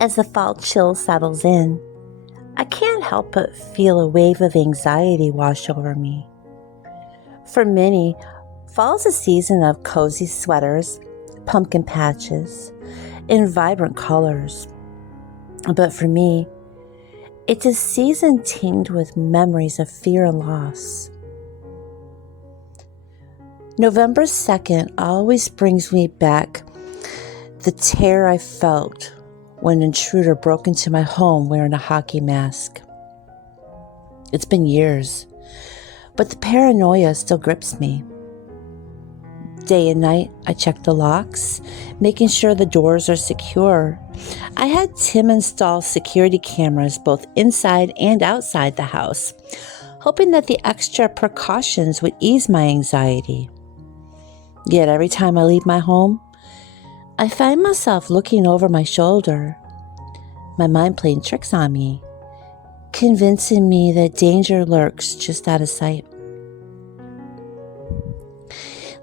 As the fall chill settles in, I can't help but feel a wave of anxiety wash over me. For many, fall is a season of cozy sweaters, pumpkin patches, and vibrant colors. But for me, it's a season tinged with memories of fear and loss. November 2nd always brings me back the terror I felt when an intruder broke into my home wearing a hockey mask. It's been years, but the paranoia still grips me. Day and night, I check the locks, making sure the doors are secure. I had Tim install security cameras both inside and outside the house, hoping that the extra precautions would ease my anxiety. Yet every time I leave my home, I find myself looking over my shoulder, my mind playing tricks on me, convincing me that danger lurks just out of sight.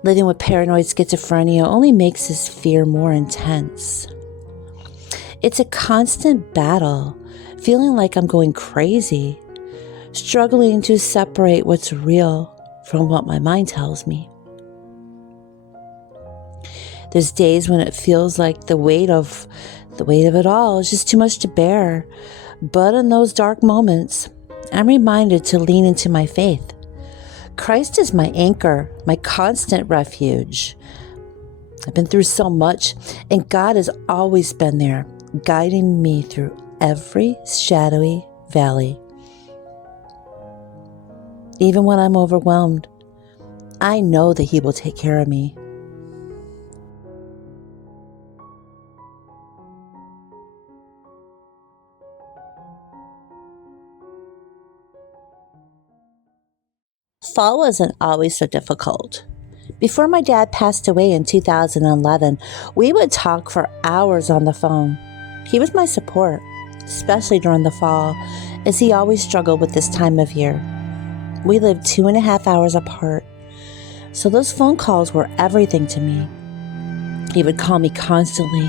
Living with paranoid schizophrenia only makes this fear more intense. It's a constant battle, feeling like I'm going crazy, struggling to separate what's real from what my mind tells me. There's days when it feels like the weight of it all is just too much to bear. But in those dark moments, I'm reminded to lean into my faith. Christ is my anchor, my constant refuge. I've been through so much, and God has always been there, guiding me through every shadowy valley. Even when I'm overwhelmed, I know that He will take care of me. Fall wasn't always so difficult. Before my dad passed away in 2011, we would talk for hours on the phone. He was my support, especially during the fall, as he always struggled with this time of year. We lived 2.5 hours apart, so those phone calls were everything to me. He would call me constantly,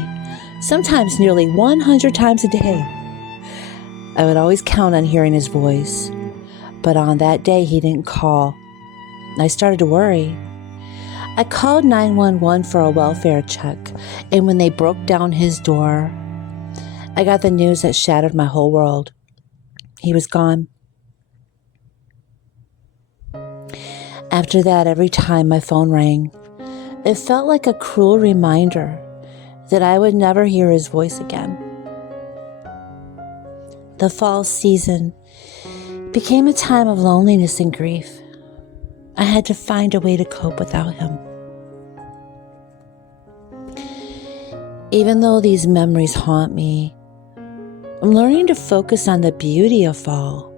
sometimes nearly 100 times a day. I would always count on hearing his voice. But on that day, he didn't call. I started to worry. I called 911 for a welfare check, and when they broke down his door, I got the news that shattered my whole world. He was gone. After that, every time my phone rang, it felt like a cruel reminder that I would never hear his voice again. The fall season became a time of loneliness and grief. I had to find a way to cope without him. Even though these memories haunt me, I'm learning to focus on the beauty of fall,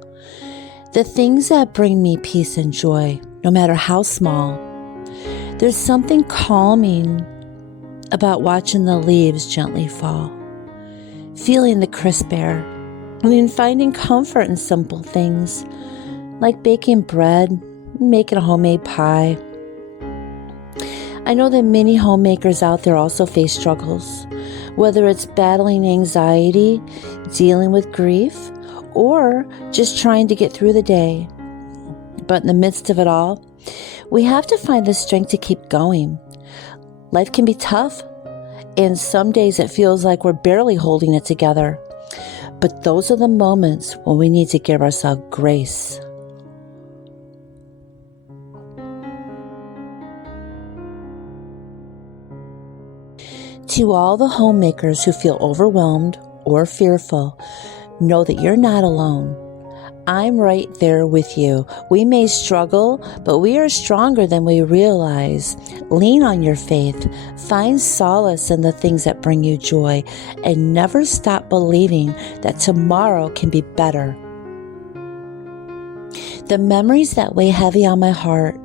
the things that bring me peace and joy, no matter how small. There's something calming about watching the leaves gently fall, feeling the crisp air, and finding comfort in simple things like baking bread, making a homemade pie. I know that many homemakers out there also face struggles, whether it's battling anxiety, dealing with grief, or just trying to get through the day. But in the midst of it all, we have to find the strength to keep going. Life can be tough, and some days it feels like we're barely holding it together. But those are the moments when we need to give ourselves grace. To all the homemakers who feel overwhelmed or fearful, know that you're not alone. I'm right there with you. We may struggle, but we are stronger than we realize. Lean on your faith. Find solace in the things that bring you joy, and never stop believing that tomorrow can be better. The memories that weigh heavy on my heart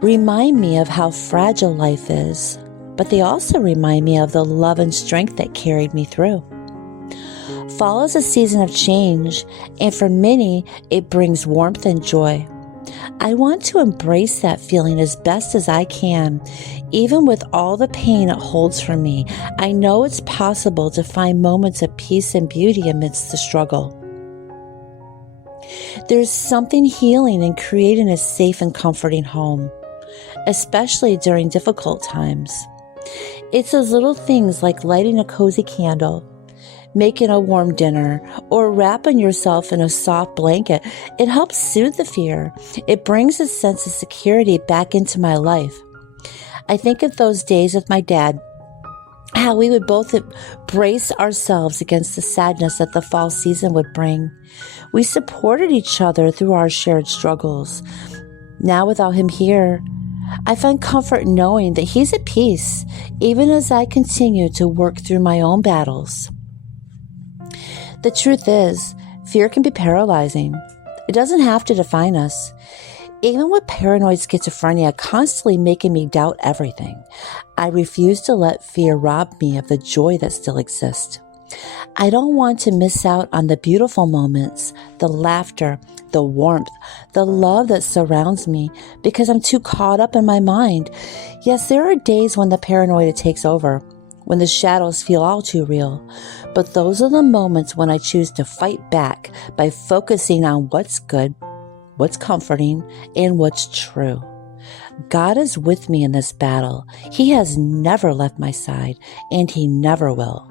remind me of how fragile life is, but they also remind me of the love and strength that carried me through. Fall is a season of change, and for many, it brings warmth and joy. I want to embrace that feeling as best as I can, even with all the pain it holds for me. I know it's possible to find moments of peace and beauty amidst the struggle. There's something healing in creating a safe and comforting home, especially during difficult times. It's those little things like lighting a cozy candle, making a warm dinner, or wrapping yourself in a soft blanket. It helps soothe the fear. It brings a sense of security back into my life. I think of those days with my dad, how we would both brace ourselves against the sadness that the fall season would bring. We supported each other through our shared struggles. Now, without him here, I find comfort in knowing that he's at peace, even as I continue to work through my own battles. The truth is, fear can be paralyzing. It doesn't have to define us. Even with paranoid schizophrenia constantly making me doubt everything, I refuse to let fear rob me of the joy that still exists. I don't want to miss out on the beautiful moments, the laughter, the warmth, the love that surrounds me because I'm too caught up in my mind. Yes, there are days when the paranoia takes over, when the shadows feel all too real. But those are the moments when I choose to fight back by focusing on what's good, what's comforting, and what's true. God is with me in this battle. He has never left my side, and He never will.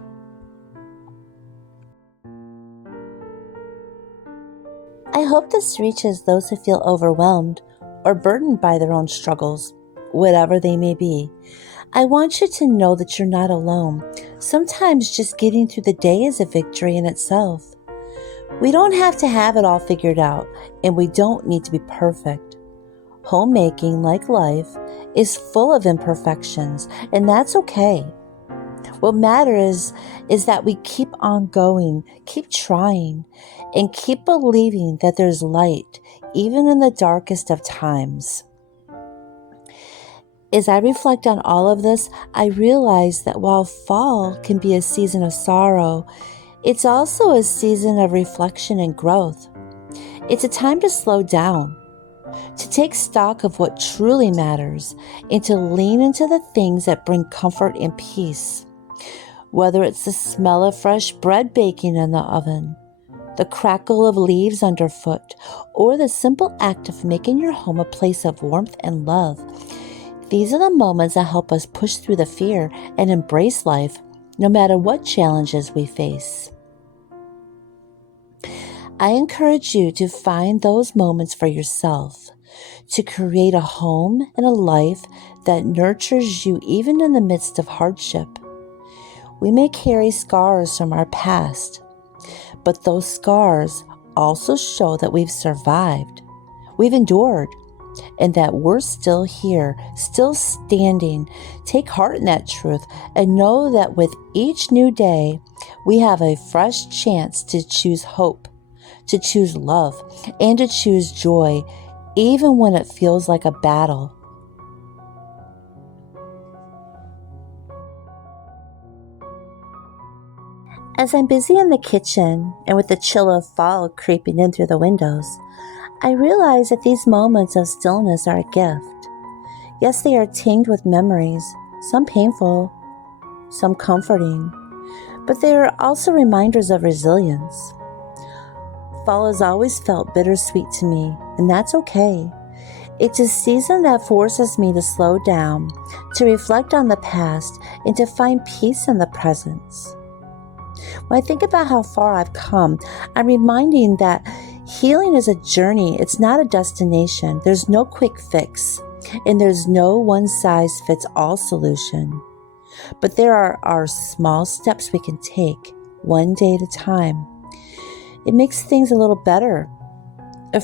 I hope this reaches those who feel overwhelmed or burdened by their own struggles, whatever they may be. I want you to know that you're not alone. Sometimes just getting through the day is a victory in itself. We don't have to have it all figured out, and we don't need to be perfect. Homemaking, like life, is full of imperfections, and that's okay. What matters is that we keep on going, keep trying, and keep believing that there's light, even in the darkest of times. As I reflect on all of this, I realize that while fall can be a season of sorrow, it's also a season of reflection and growth. It's a time to slow down, to take stock of what truly matters, and to lean into the things that bring comfort and peace. Whether it's the smell of fresh bread baking in the oven, the crackle of leaves underfoot, or the simple act of making your home a place of warmth and love, these are the moments that help us push through the fear and embrace life, no matter what challenges we face. I encourage you to find those moments for yourself, to create a home and a life that nurtures you even in the midst of hardship. We may carry scars from our past, but those scars also show that we've survived, we've endured, and that we're still here, still standing. Take heart in that truth and know that with each new day, we have a fresh chance to choose hope, to choose love, and to choose joy, even when it feels like a battle. As I'm busy in the kitchen and with the chill of fall creeping in through the windows, I realize that these moments of stillness are a gift. Yes, they are tinged with memories, some painful, some comforting, but they are also reminders of resilience. Fall has always felt bittersweet to me, and that's okay. It's a season that forces me to slow down, to reflect on the past, and to find peace in the present. When I think about how far I've come, I'm reminding that healing is a journey. It's not a destination. There's no quick fix, and there's no one-size-fits-all solution. But there are small steps we can take, one day at a time. It makes things a little better.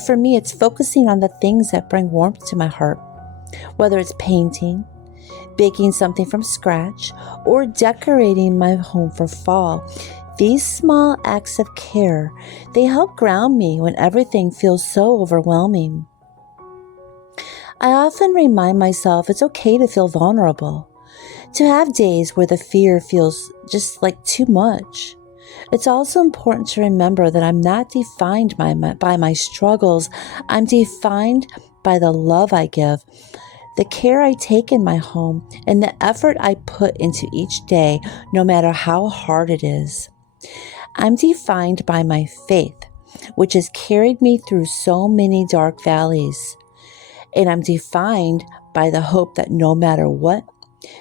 For me, it's focusing on the things that bring warmth to my heart, whether it's painting, baking something from scratch, or decorating my home for fall. These small acts of care, they help ground me when everything feels so overwhelming. I often remind myself it's okay to feel vulnerable, to have days where the fear feels just like too much. It's also important to remember that I'm not defined by my struggles. I'm defined by the love I give, the care I take in my home, and the effort I put into each day, no matter how hard it is. I'm defined by my faith, which has carried me through so many dark valleys. And I'm defined by the hope that no matter what,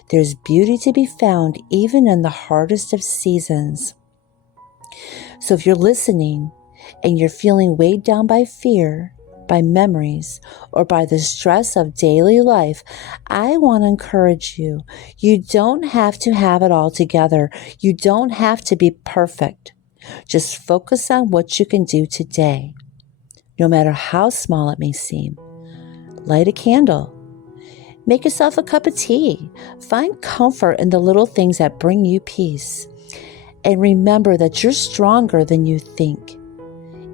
there's beauty to be found even in the hardest of seasons. So if you're listening and you're feeling weighed down by fear, by memories, or by the stress of daily life, I want to encourage you. You don't have to have it all together. You don't have to be perfect. Just focus on what you can do today, no matter how small it may seem. Light a candle. Make yourself a cup of tea. Find comfort in the little things that bring you peace. And remember that you're stronger than you think.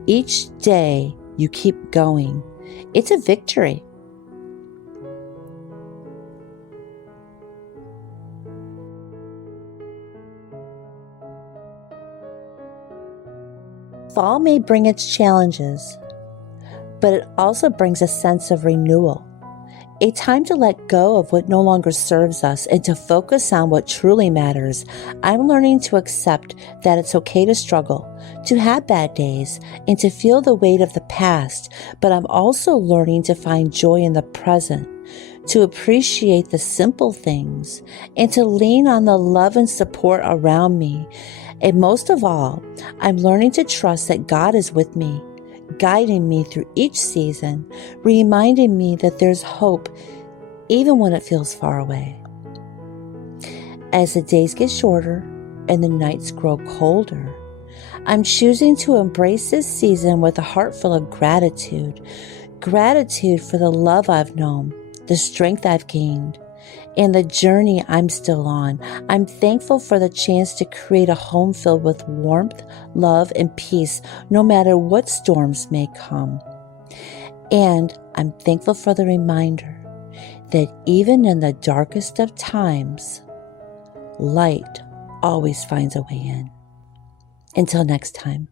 Each day you keep going. It's a victory. Fall may bring its challenges, but it also brings a sense of renewal. A time to let go of what no longer serves us and to focus on what truly matters. I'm learning to accept that it's okay to struggle, to have bad days, and to feel the weight of the past, but I'm also learning to find joy in the present, to appreciate the simple things, and to lean on the love and support around me. And most of all, I'm learning to trust that God is with me, guiding me through each season, reminding me that there's hope even when it feels far away. As the days get shorter and the nights grow colder, I'm choosing to embrace this season with a heart full of gratitude. Gratitude for the love I've known, the strength I've gained, and the journey I'm still on. I'm thankful for the chance to create a home filled with warmth, love, and peace, no matter what storms may come. And I'm thankful for the reminder that even in the darkest of times, light always finds a way in. Until next time.